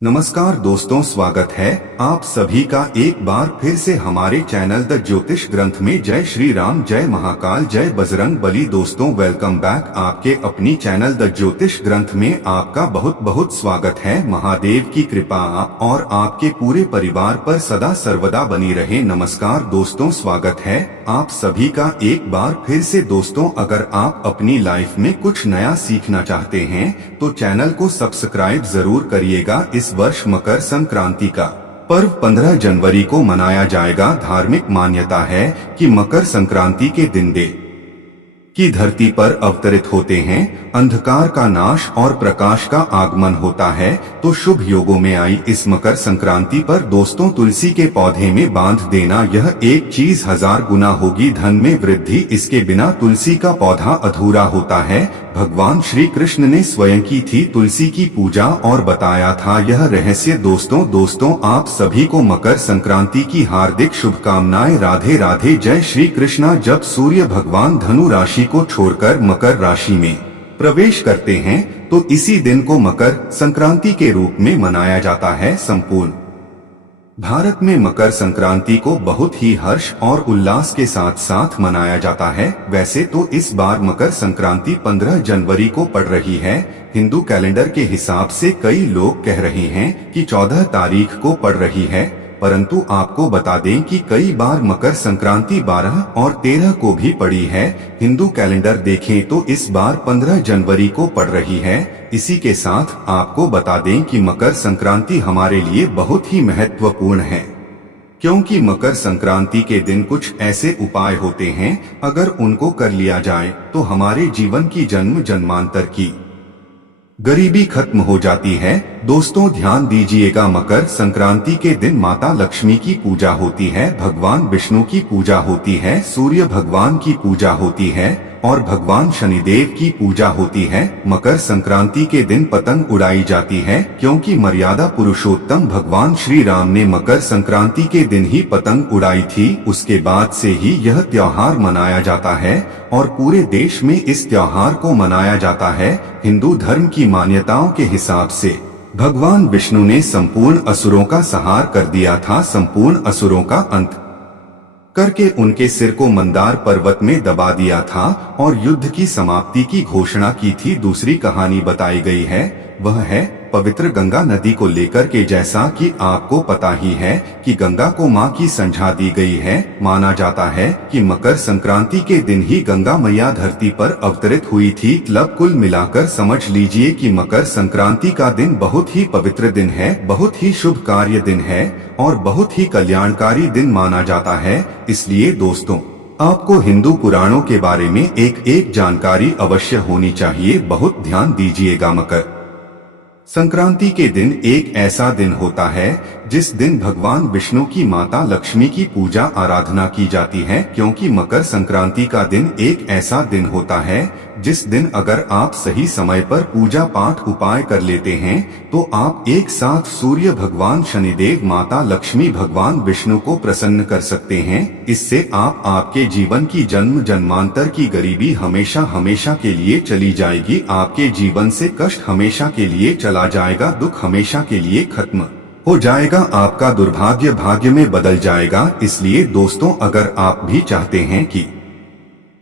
नमस्कार दोस्तों, स्वागत है आप सभी का एक बार फिर से हमारे चैनल द ज्योतिष ग्रंथ में। जय श्री राम, जय महाकाल, जय बजरंग बली। दोस्तों वेलकम बैक। आपके अपनी चैनल द ज्योतिष ग्रंथ में आपका बहुत बहुत स्वागत है। महादेव की कृपा आप और आपके पूरे परिवार पर सदा सर्वदा बनी रहे। नमस्कार दोस्तों, स्वागत है आप सभी का एक बार फिर से। दोस्तों अगर आप अपनी लाइफ में कुछ नया सीखना चाहते हैं तो चैनल को सब्सक्राइब जरूर करिएगा। इस वर्ष मकर संक्रांति का पर्व 15 जनवरी को मनाया जाएगा। धार्मिक मान्यता है कि मकर संक्रांति के दिन देव की धरती पर अवतरित होते हैं, अंधकार का नाश और प्रकाश का आगमन होता है। तो शुभ योगों में आई इस मकर संक्रांति पर दोस्तों तुलसी के पौधे में बांध देना यह एक चीज 1000 गुना होगी धन में वृद्धि। इसके बिना तुलसी का पौधा अधूरा होता है। भगवान श्री कृष्ण ने स्वयं की थी तुलसी की पूजा और बताया था यह रहस्य। दोस्तों आप सभी को मकर संक्रांति की हार्दिक शुभकामनाएं। राधे राधे, जय श्री कृष्णा। जब सूर्य भगवान धनु राशि को छोड़कर मकर राशि में प्रवेश करते हैं तो इसी दिन को मकर संक्रांति के रूप में मनाया जाता है। संपूर्ण भारत में मकर संक्रांति को बहुत ही हर्ष और उल्लास के साथ साथ मनाया जाता है। वैसे तो इस बार मकर संक्रांति 15 जनवरी को पड़ रही है। हिंदू कैलेंडर के हिसाब से कई लोग कह रहे हैं कि 14 तारीख को पड़ रही है, परंतु आपको बता दें कि कई बार मकर संक्रांति 12 और 13 को भी पड़ी है। हिंदू कैलेंडर देखें तो इस बार 15 जनवरी को पड़ रही है। इसी के साथ आपको बता दें कि मकर संक्रांति हमारे लिए बहुत ही महत्वपूर्ण है, क्योंकि मकर संक्रांति के दिन कुछ ऐसे उपाय होते हैं अगर उनको कर लिया जाए तो हमारे जीवन की जन्म जन्मांतर की गरीबी खत्म हो जाती है। दोस्तों ध्यान दीजिएगा, मकर संक्रांति के दिन माता लक्ष्मी की पूजा होती है, भगवान विष्णु की पूजा होती है, सूर्य भगवान की पूजा होती है और भगवान शनिदेव की पूजा होती है। मकर संक्रांति के दिन पतंग उड़ाई जाती है, क्योंकि मर्यादा पुरुषोत्तम भगवान श्री राम ने मकर संक्रांति के दिन ही पतंग उड़ाई थी। उसके बाद से ही यह त्योहार मनाया जाता है और पूरे देश में इस त्योहार को मनाया जाता है। हिंदू धर्म की मान्यताओं के हिसाब से भगवान विष्णु ने संपूर्ण असुरों का संहार कर दिया था, संपूर्ण असुरों का अंत करके उनके सिर को मंदार पर्वत में दबा दिया था और युद्ध की समाप्ति की घोषणा की थी। दूसरी कहानी बताई गई है, वह है पवित्र गंगा नदी को लेकर के। जैसा कि आपको पता ही है कि गंगा को मां की संज्ञा दी गई है। माना जाता है कि मकर संक्रांति के दिन ही गंगा मैया धरती पर अवतरित हुई थी। मतलब कुल मिलाकर समझ लीजिए कि मकर संक्रांति का दिन बहुत ही पवित्र दिन है, बहुत ही शुभ कार्य दिन है और बहुत ही कल्याणकारी दिन माना जाता है। इसलिए दोस्तों आपको हिंदू पुराणों के बारे में एक जानकारी अवश्य होनी चाहिए। बहुत ध्यान दीजिएगा। मकर संक्रांति के दिन एक ऐसा दिन होता है जिस दिन भगवान विष्णु की माता लक्ष्मी की पूजा आराधना की जाती है, क्योंकि मकर संक्रांति का दिन एक ऐसा दिन होता है जिस दिन अगर आप सही समय पर पूजा पाठ उपाय कर लेते हैं तो आप एक साथ सूर्य भगवान शनिदेव, माता लक्ष्मी, भगवान विष्णु को प्रसन्न कर सकते हैं। इससे आप आपके जीवन की जन्म जन्मांतर की गरीबी हमेशा हमेशा के लिए चली जाएगी। आपके जीवन से कष्ट हमेशा के लिए चला जाएगा, दुख हमेशा के लिए खत्म हो जाएगा, आपका दुर्भाग्य भाग्य में बदल जाएगा। इसलिए दोस्तों अगर आप भी चाहते हैं कि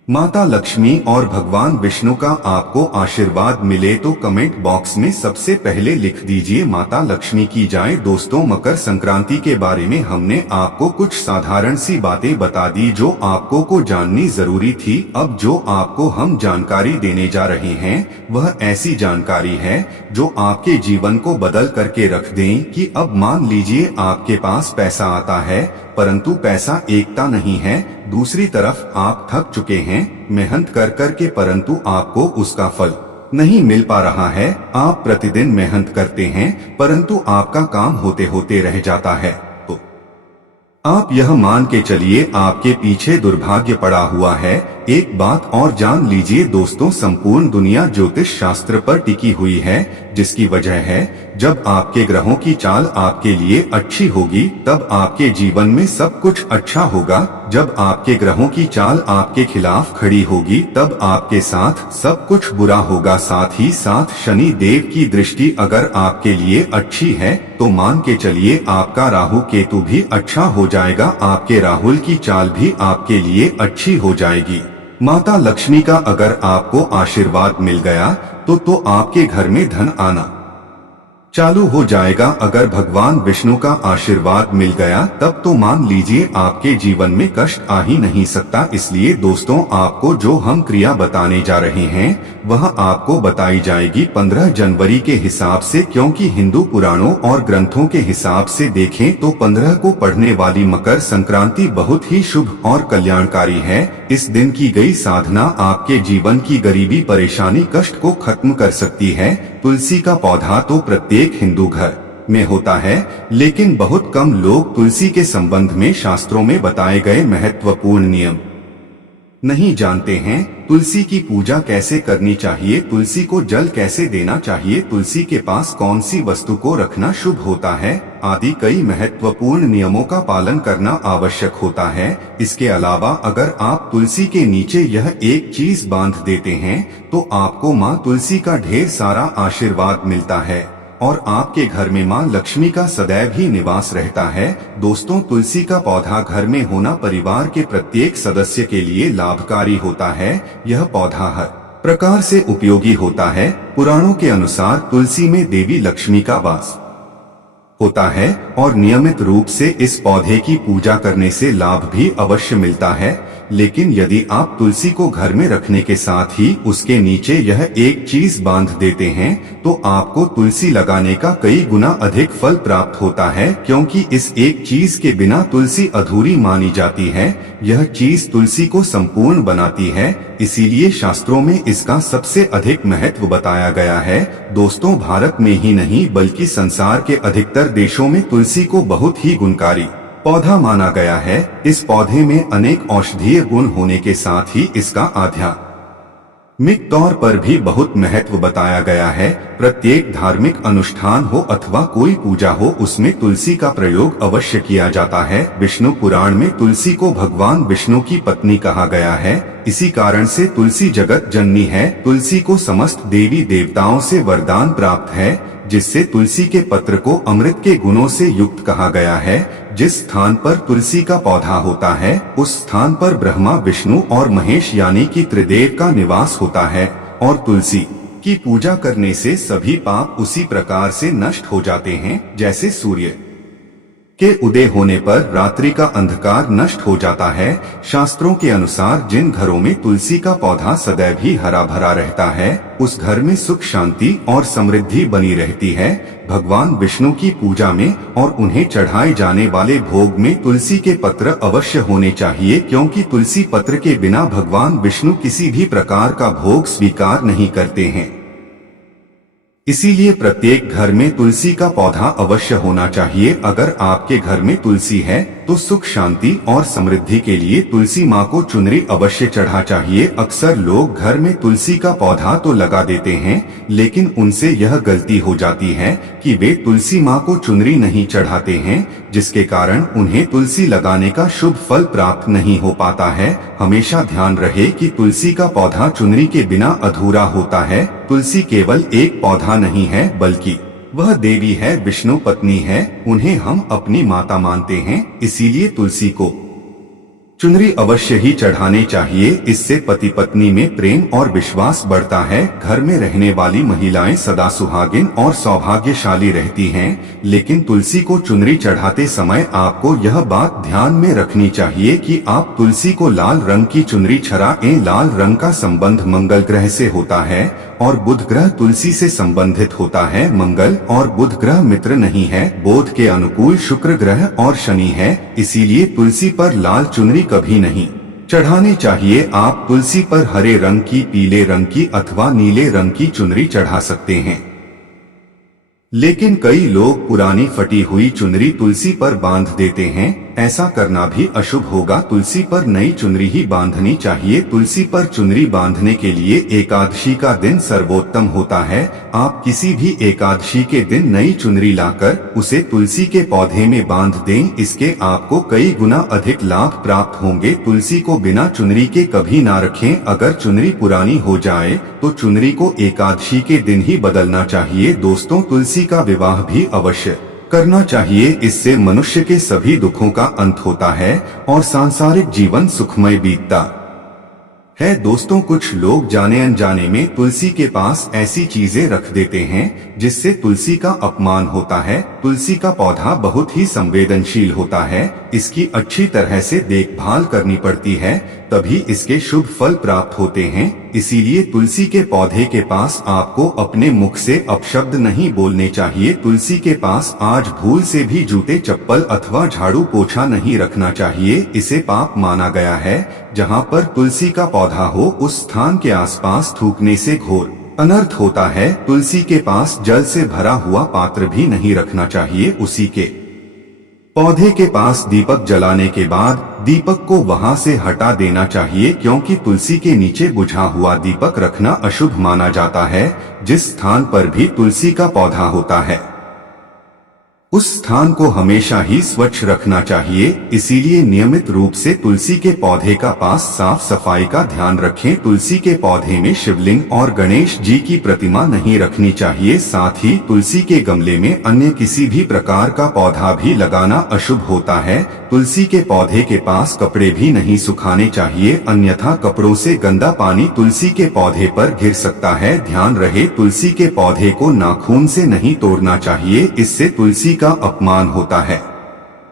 माता लक्ष्मी और भगवान विष्णु का आपको आशीर्वाद मिले तो कमेंट बॉक्स में सबसे पहले लिख दीजिए माता लक्ष्मी की जाए। दोस्तों मकर संक्रांति के बारे में हमने आपको कुछ साधारण सी बातें बता दी जो आपको को जाननी जरूरी थी। अब जो आपको हम जानकारी देने जा रहे हैं वह ऐसी जानकारी है जो आपके जीवन को बदल करके रख दें। कि अब मान लीजिए आपके पास पैसा आता है परंतु पैसा एकता नहीं है। दूसरी तरफ आप थक चुके हैं मेहनत कर के, परंतु आपको उसका फल नहीं मिल पा रहा है। आप प्रतिदिन मेहनत करते हैं परंतु आपका काम होते होते रह जाता है। तो आप यह मान के चलिए आपके पीछे दुर्भाग्य पड़ा हुआ है। एक बात और जान लीजिए दोस्तों, संपूर्ण दुनिया ज्योतिष शास्त्र पर टिकी हुई है, जिसकी वजह है जब आपके ग्रहों की चाल आपके लिए अच्छी होगी तब आपके जीवन में सब कुछ अच्छा होगा। जब आपके ग्रहों की चाल आपके खिलाफ खड़ी होगी तब आपके साथ सब कुछ बुरा होगा। साथ ही साथ शनि देव की दृष्टि अगर आपके लिए अच्छी है तो मान के चलिए आपका राहु केतु भी अच्छा हो जाएगा, आपके राहुल की चाल भी आपके लिए अच्छी हो जाएगी। माता लक्ष्मी का अगर आपको आशीर्वाद मिल गया तो आपके घर में धन आना चालू हो जाएगा। अगर भगवान विष्णु का आशीर्वाद मिल गया तब तो मान लीजिए आपके जीवन में कष्ट आ ही नहीं सकता। इसलिए दोस्तों, आपको जो हम क्रिया बताने जा रहे हैं वह आपको बताई जाएगी 15 जनवरी के हिसाब से, क्योंकि हिंदू पुराणों और ग्रंथों के हिसाब से देखें तो 15 को पढ़ने वाली मकर संक्रांति बहुत ही शुभ और कल्याणकारी है। इस दिन की गई साधना आपके जीवन की गरीबी, परेशानी, कष्ट को खत्म कर सकती है। तुलसी का पौधा तो प्रत्येक हिंदू घर में होता है, लेकिन बहुत कम लोग तुलसी के संबंध में शास्त्रों में बताए गए महत्वपूर्ण नियम नहीं जानते हैं। तुलसी की पूजा कैसे करनी चाहिए, तुलसी को जल कैसे देना चाहिए, तुलसी के पास कौन सी वस्तु को रखना शुभ होता है आदि कई महत्वपूर्ण नियमों का पालन करना आवश्यक होता है। इसके अलावा अगर आप तुलसी के नीचे यह एक चीज बांध देते हैं तो आपको माँ तुलसी का ढेर सारा आशीर्वाद मिलता है और आपके घर में मां लक्ष्मी का सदैव ही निवास रहता है। दोस्तों, तुलसी का पौधा घर में होना परिवार के प्रत्येक सदस्य के लिए लाभकारी होता है। यह पौधा हर प्रकार से उपयोगी होता है। पुराणों के अनुसार तुलसी में देवी लक्ष्मी का वास होता है और नियमित रूप से इस पौधे की पूजा करने से लाभ भी अवश्य मिलता है। लेकिन यदि आप तुलसी को घर में रखने के साथ ही उसके नीचे यह एक चीज बांध देते हैं तो आपको तुलसी लगाने का कई गुना अधिक फल प्राप्त होता है, क्योंकि इस एक चीज के बिना तुलसी अधूरी मानी जाती है। यह चीज तुलसी को संपूर्ण बनाती है, इसीलिए शास्त्रों में इसका सबसे अधिक महत्व बताया गया है। दोस्तों, भारत में ही नहीं बल्कि संसार के अधिकतर देशों में तुलसी को बहुत ही गुणकारी पौधा माना गया है। इस पौधे में अनेक औषधीय गुण होने के साथ ही इसका आध्यात्मिक तौर पर भी बहुत महत्व बताया गया है। प्रत्येक धार्मिक अनुष्ठान हो अथवा कोई पूजा हो, उसमें तुलसी का प्रयोग अवश्य किया जाता है। विष्णु पुराण में तुलसी को भगवान विष्णु की पत्नी कहा गया है। इसी कारण से तुलसी जगत जननी है। तुलसी को समस्त देवी देवताओं से वरदान प्राप्त है, जिससे तुलसी के पत्र को अमृत के गुणों से युक्त कहा गया है। जिस स्थान पर तुलसी का पौधा होता है उस स्थान पर ब्रह्मा, विष्णु और महेश यानी कि त्रिदेव का निवास होता है और तुलसी की पूजा करने से सभी पाप उसी प्रकार से नष्ट हो जाते हैं जैसे सूर्य के उदय होने पर रात्रि का अंधकार नष्ट हो जाता है। शास्त्रों के अनुसार जिन घरों में तुलसी का पौधा सदैव ही हरा भरा रहता है उस घर में सुख, शांति और समृद्धि बनी रहती है। भगवान विष्णु की पूजा में और उन्हें चढ़ाए जाने वाले भोग में तुलसी के पत्र अवश्य होने चाहिए, क्योंकि तुलसी पत्र के बिना भगवान विष्णु किसी भी प्रकार का भोग स्वीकार नहीं करते हैं। इसीलिए प्रत्येक घर में तुलसी का पौधा अवश्य होना चाहिए। अगर आपके घर में तुलसी है तो सुख, शांति और समृद्धि के लिए तुलसी माँ को चुनरी अवश्य चढ़ा चाहिए। अक्सर लोग घर में तुलसी का पौधा तो लगा देते हैं, लेकिन उनसे यह गलती हो जाती है कि वे तुलसी माँ को चुनरी नहीं चढ़ाते हैं, जिसके कारण उन्हें तुलसी लगाने का शुभ फल प्राप्त नहीं हो पाता है। हमेशा ध्यान रहे कि तुलसी का पौधा चुनरी के बिना अधूरा होता है। तुलसी केवल एक पौधा नहीं है बल्कि वह देवी है, विष्णु पत्नी है, उन्हें हम अपनी माता मानते हैं। इसीलिए तुलसी को चुनरी अवश्य ही चढ़ाने चाहिए। इससे पति पत्नी में प्रेम और विश्वास बढ़ता है। घर में रहने वाली महिलाएं सदा सुहागिन और सौभाग्यशाली रहती हैं। लेकिन तुलसी को चुनरी चढ़ाते समय आपको यह बात ध्यान में रखनी चाहिए कि आप तुलसी को लाल रंग की चुनरी चढ़ाएं। लाल रंग का संबंध मंगल ग्रह से होता है और बुध ग्रह तुलसी से संबंधित होता है। मंगल और बुध ग्रह मित्र नहीं है। बोध के अनुकूल शुक्र ग्रह और शनि है। इसीलिए तुलसी पर लाल चुनरी कभी नहीं चढ़ानी चाहिए। आप तुलसी पर हरे रंग की, पीले रंग की अथवा नीले रंग की चुनरी चढ़ा सकते हैं। लेकिन कई लोग पुरानी फटी हुई चुनरी तुलसी पर बांध देते हैं। ऐसा करना भी अशुभ होगा। तुलसी पर नई चुनरी ही बांधनी चाहिए। तुलसी पर चुनरी बांधने के लिए एकादशी का दिन सर्वोत्तम होता है। आप किसी भी एकादशी के दिन नई चुनरी लाकर उसे तुलसी के पौधे में बांध दें, इसके आपको कई गुना अधिक लाभ प्राप्त होंगे। तुलसी को बिना चुनरी के कभी ना रखें। अगर चुनरी पुरानी हो जाए तो चुनरी को एकादशी के दिन ही बदलना चाहिए। दोस्तों, तुलसी का विवाह भी अवश्य करना चाहिए। इससे मनुष्य के सभी दुखों का अंत होता है और सांसारिक जीवन सुखमय बीतता है। दोस्तों, कुछ लोग जाने अनजाने में तुलसी के पास ऐसी चीजें रख देते हैं जिससे तुलसी का अपमान होता है। तुलसी का पौधा बहुत ही संवेदनशील होता है। इसकी अच्छी तरह से देखभाल करनी पड़ती है, तभी इसके शुभ फल प्राप्त होते हैं। इसीलिए तुलसी के पौधे के पास आपको अपने मुख से अपशब्द नहीं बोलने चाहिए। तुलसी के पास आज भूल से भी जूते चप्पल अथवा झाड़ू पोछा नहीं रखना चाहिए। इसे पाप माना गया है। जहाँ पर तुलसी का पौधा हो उस स्थान के आसपास थूकने से घोर अनर्थ होता है। तुलसी के पास जल से भरा हुआ पात्र भी नहीं रखना चाहिए। उसी के पौधे के पास दीपक जलाने के बाद दीपक को वहां से हटा देना चाहिए, क्योंकि तुलसी के नीचे बुझा हुआ दीपक रखना अशुभ माना जाता है। जिस स्थान पर भी तुलसी का पौधा होता है उस स्थान को हमेशा ही स्वच्छ रखना चाहिए। इसीलिए नियमित रूप से तुलसी के पौधे का पास साफ सफाई का ध्यान रखें। तुलसी के पौधे में शिवलिंग और गणेश जी की प्रतिमा नहीं रखनी चाहिए। साथ ही तुलसी के गमले में अन्य किसी भी प्रकार का पौधा भी लगाना अशुभ होता है। तुलसी के पौधे के पास कपड़े भी नहीं सुखाने चाहिए, अन्यथा कपड़ों से गंदा पानी तुलसी के पौधे पर गिर सकता है। ध्यान रहे, तुलसी के पौधे को नाखून से नहीं तोड़ना चाहिए, इससे तुलसी का अपमान होता है।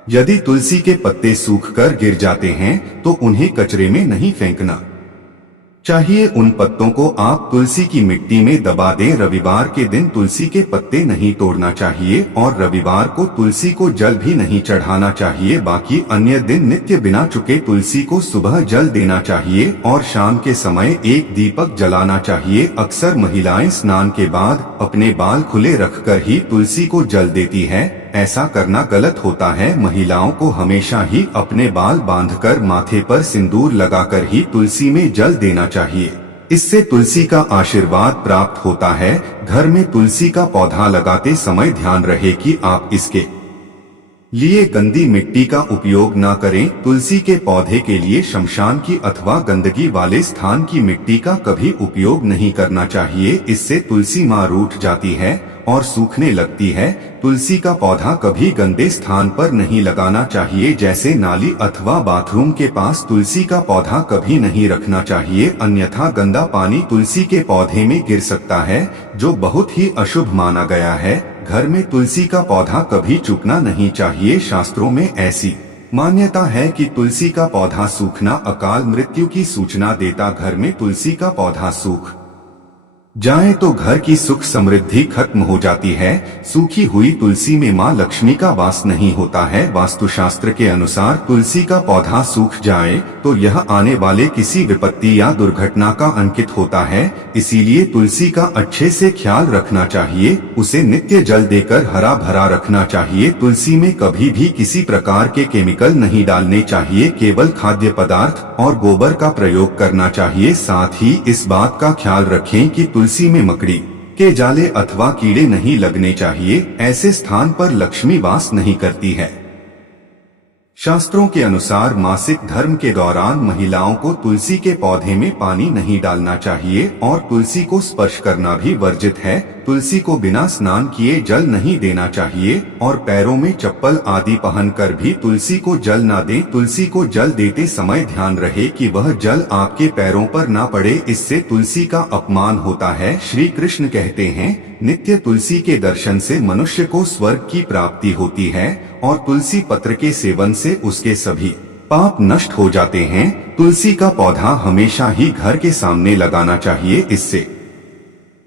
यदि तुलसी के पत्ते सूखकर गिर जाते हैं तो उन्हें कचरे में नहीं फेंकना चाहिए। उन पत्तों को आप तुलसी की मिट्टी में दबा दें। रविवार के दिन तुलसी के पत्ते नहीं तोड़ना चाहिए और रविवार को तुलसी को जल भी नहीं चढ़ाना चाहिए। बाकी अन्य दिन नित्य बिना चुके तुलसी को सुबह जल देना चाहिए और शाम के समय एक दीपक जलाना चाहिए। अक्सर महिलाएं स्नान के बाद अपने बाल खुले रखकर ही तुलसी को जल देती है। ऐसा करना गलत होता है। महिलाओं को हमेशा ही अपने बाल बांधकर माथे पर सिंदूर लगाकर ही तुलसी में जल देना चाहिए। इससे तुलसी का आशीर्वाद प्राप्त होता है। घर में तुलसी का पौधा लगाते समय ध्यान रहे कि आप इसके लिए गंदी मिट्टी का उपयोग न करें। तुलसी के पौधे के लिए शमशान की अथवा गंदगी वाले स्थान की मिट्टी का कभी उपयोग नहीं करना चाहिए। इससे तुलसी माँ रूठ जाती है और सूखने लगती है। तुलसी का पौधा कभी गंदे स्थान पर नहीं लगाना चाहिए, जैसे नाली अथवा बाथरूम के पास तुलसी का पौधा कभी नहीं रखना चाहिए, अन्यथा गंदा पानी तुलसी के पौधे में गिर सकता है, जो बहुत ही अशुभ माना गया है। घर में तुलसी का पौधा कभी चुकना नहीं चाहिए। शास्त्रों में ऐसी मान्यता है कि तुलसी का पौधा सूखना अकाल मृत्यु की सूचना देता। घर में तुलसी का पौधा सूख जाए तो घर की सुख समृद्धि खत्म हो जाती है। सूखी हुई तुलसी में मां लक्ष्मी का वास नहीं होता है। वास्तुशास्त्र के अनुसार तुलसी का पौधा सूख जाए तो यह आने वाले किसी विपत्ति या दुर्घटना का अंकित होता है। इसीलिए तुलसी का अच्छे से ख्याल रखना चाहिए। उसे नित्य जल देकर हरा भरा रखना चाहिए। तुलसी में कभी भी किसी प्रकार के केमिकल नहीं डालने चाहिए, केवल खाद्य पदार्थ और गोबर का प्रयोग करना चाहिए। साथ ही इस बात का ख्याल रखें कि तुलसी में मकड़ी के जाले अथवा कीड़े नहीं लगने चाहिए। ऐसे स्थान पर लक्ष्मी वास नहीं करती है। शास्त्रों के अनुसार मासिक धर्म के दौरान महिलाओं को तुलसी के पौधे में पानी नहीं डालना चाहिए और तुलसी को स्पर्श करना भी वर्जित है। तुलसी को बिना स्नान किए जल नहीं देना चाहिए और पैरों में चप्पल आदि पहनकर भी तुलसी को जल न दें। तुलसी को जल देते समय ध्यान रहे कि वह जल आपके पैरों पर ना पड़े, इससे तुलसी का अपमान होता है। श्री कृष्ण कहते हैं, नित्य तुलसी के दर्शन से मनुष्य को स्वर्ग की प्राप्ति होती है और तुलसी पत्र के सेवन से उसके सभी पाप नष्ट हो जाते हैं। तुलसी का पौधा हमेशा ही घर के सामने लगाना चाहिए। इससे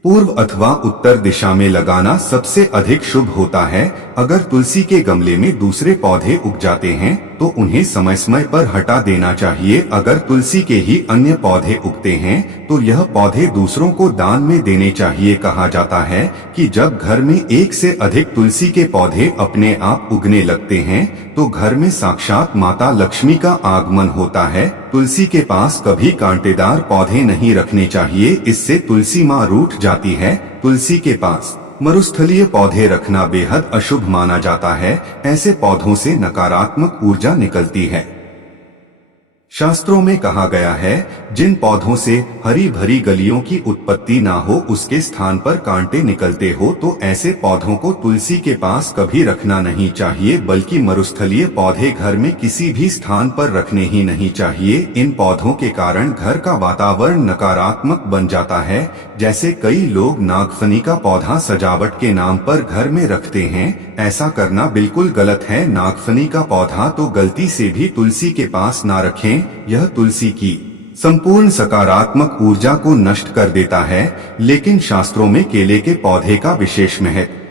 पूर्व अथवा उत्तर दिशा में लगाना सबसे अधिक शुभ होता है। अगर तुलसी के गमले में दूसरे पौधे उग जाते हैं तो उन्हें समय समय पर हटा देना चाहिए। अगर तुलसी के ही अन्य पौधे उगते हैं तो यह पौधे दूसरों को दान में देने चाहिए। कहा जाता है कि जब घर में एक से अधिक तुलसी के पौधे अपने आप उगने लगते हैं तो घर में साक्षात माता लक्ष्मी का आगमन होता है। तुलसी के पास कभी कांटेदार पौधे नहीं रखने चाहिए, इससे तुलसी माँ रूठ जाती है। तुलसी के पास मरुस्थलीय पौधे रखना बेहद अशुभ माना जाता है। ऐसे पौधों से नकारात्मक ऊर्जा निकलती है। शास्त्रों में कहा गया है, जिन पौधों से हरी भरी गलियों की उत्पत्ति ना हो उसके स्थान पर कांटे निकलते हो तो ऐसे पौधों को तुलसी के पास कभी रखना नहीं चाहिए, बल्कि मरुस्थलीय पौधे घर में किसी भी स्थान पर रखने ही नहीं चाहिए। इन पौधों के कारण घर का वातावरण नकारात्मक बन जाता है। जैसे कई लोग नागफनी का पौधा सजावट के नाम पर घर में रखते हैं, ऐसा करना बिल्कुल गलत है। नागफनी का पौधा तो गलती से भी तुलसी के पास ना रखें। यह तुलसी की संपूर्ण सकारात्मक ऊर्जा को नष्ट कर देता है। लेकिन शास्त्रों में केले के पौधे का विशेष महत्व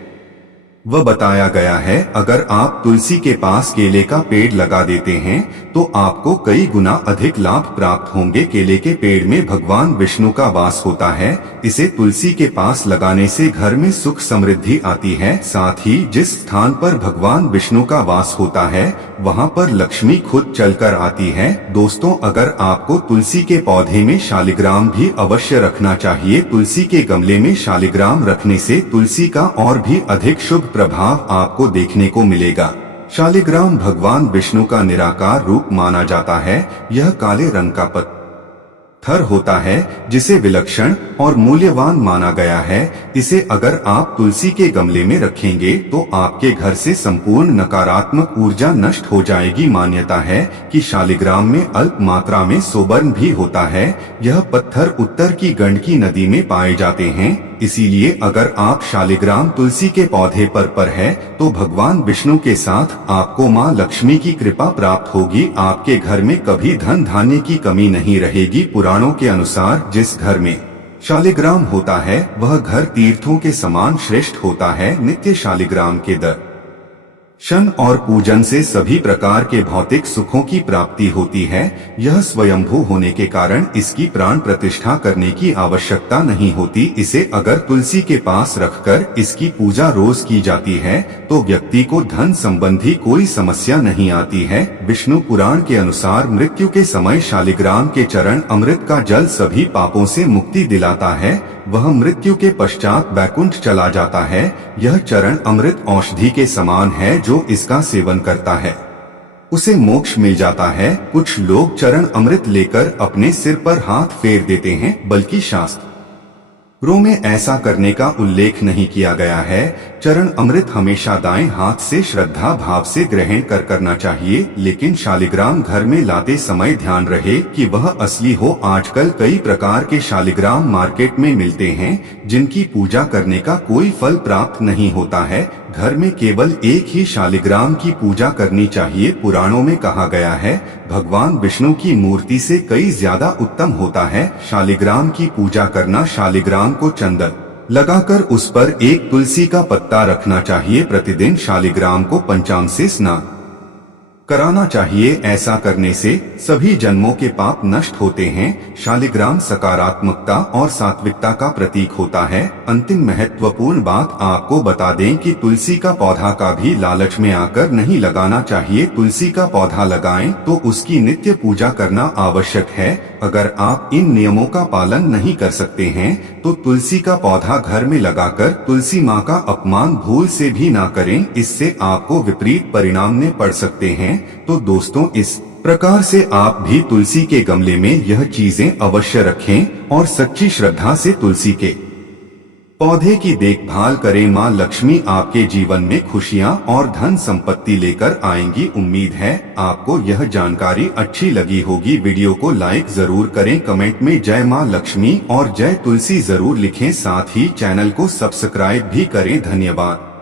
बताया गया है। अगर आप तुलसी के पास केले का पेड़ लगा देते हैं तो आपको कई गुना अधिक लाभ प्राप्त होंगे। केले के पेड़ में भगवान विष्णु का वास होता है। इसे तुलसी के पास लगाने से घर में सुख समृद्धि आती है। साथ ही जिस स्थान पर भगवान विष्णु का वास होता है वहां पर लक्ष्मी खुद चलकर आती है। दोस्तों, अगर आपको तुलसी के पौधे में शालिग्राम भी अवश्य रखना चाहिए। तुलसी के गमले में शालिग्राम रखने से तुलसी का और भी अधिक शुभ प्रभाव आपको देखने को मिलेगा। शालिग्राम भगवान विष्णु का निराकार रूप माना जाता है। यह काले रंग का पत्थर होता है जिसे विलक्षण और मूल्यवान माना गया है। इसे अगर आप तुलसी के गमले में रखेंगे तो आपके घर से संपूर्ण नकारात्मक ऊर्जा नष्ट हो जाएगी। मान्यता है कि शालिग्राम में अल्प मात्रा में सोबर्न भी होता है। यह पत्थर उत्तर की गंडकी नदी में पाए जाते हैं। इसीलिए अगर आप शालिग्राम तुलसी के पौधे पर है तो भगवान विष्णु के साथ आपको माँ लक्ष्मी की कृपा प्राप्त होगी। आपके घर में कभी धन धान्य की कमी नहीं रहेगी। पुराणों के अनुसार जिस घर में शालिग्राम होता है वह घर तीर्थों के समान श्रेष्ठ होता है। नित्य शालिग्राम के दर्शन और पूजन से सभी प्रकार के भौतिक सुखों की प्राप्ति होती है। यह स्वयंभू होने के कारण इसकी प्राण प्रतिष्ठा करने की आवश्यकता नहीं होती। इसे अगर तुलसी के पास रखकर इसकी पूजा रोज की जाती है तो व्यक्ति को धन संबंधी कोई समस्या नहीं आती है। विष्णु पुराण के अनुसार मृत्यु के समय शालिग्राम के चरण अमृत का जल सभी पापों से मुक्ति दिलाता है। वह मृत्यु के पश्चात वैकुंठ चला जाता है। यह चरण अमृत औषधि के समान है। जो इसका सेवन करता है उसे मोक्ष मिल जाता है। कुछ लोग चरण अमृत लेकर अपने सिर पर हाथ फेर देते हैं, बल्कि शास्त्रों में ऐसा करने का उल्लेख नहीं किया गया है। चरण अमृत हमेशा दाएं हाथ से श्रद्धा भाव से ग्रहण करना चाहिए। लेकिन शालिग्राम घर में लाते समय ध्यान रहे कि वह असली हो। आजकल कई प्रकार के शालिग्राम मार्केट में मिलते हैं जिनकी पूजा करने का कोई फल प्राप्त नहीं होता है। घर में केवल एक ही शालिग्राम की पूजा करनी चाहिए। पुराणों में कहा गया है, भगवान विष्णु की मूर्ति से कई ज्यादा उत्तम होता है शालिग्राम की पूजा करना। शालिग्राम को चंदन लगाकर उस पर एक तुलसी का पत्ता रखना चाहिए। प्रतिदिन शालिग्राम को पंचांग से स्नान कराना चाहिए। ऐसा करने से सभी जन्मों के पाप नष्ट होते हैं। शालिग्राम सकारात्मकता और सात्विकता का प्रतीक होता है। अंतिम महत्वपूर्ण बात आपको बता दें कि तुलसी का पौधा का भी लालच में आकर नहीं लगाना चाहिए। तुलसी का पौधा लगाएं तो उसकी नित्य पूजा करना आवश्यक है। अगर आप इन नियमों का पालन नहीं कर सकते हैं तो तुलसी का पौधा घर में लगाकर तुलसी माँ का अपमान भूल से भी ना करें। इससे आपको विपरीत परिणाम में पड़ सकते हैं। तो दोस्तों, इस प्रकार से आप भी तुलसी के गमले में यह चीजें अवश्य रखें और सच्ची श्रद्धा से तुलसी के पौधे की देखभाल करें। माँ लक्ष्मी आपके जीवन में खुशियाँ और धन संपत्ति लेकर आएंगी। उम्मीद है आपको यह जानकारी अच्छी लगी होगी। वीडियो को लाइक जरूर करें, कमेंट में जय माँ लक्ष्मी और जय तुलसी जरूर लिखें। साथ ही चैनल को सब्सक्राइब भी करें। धन्यवाद।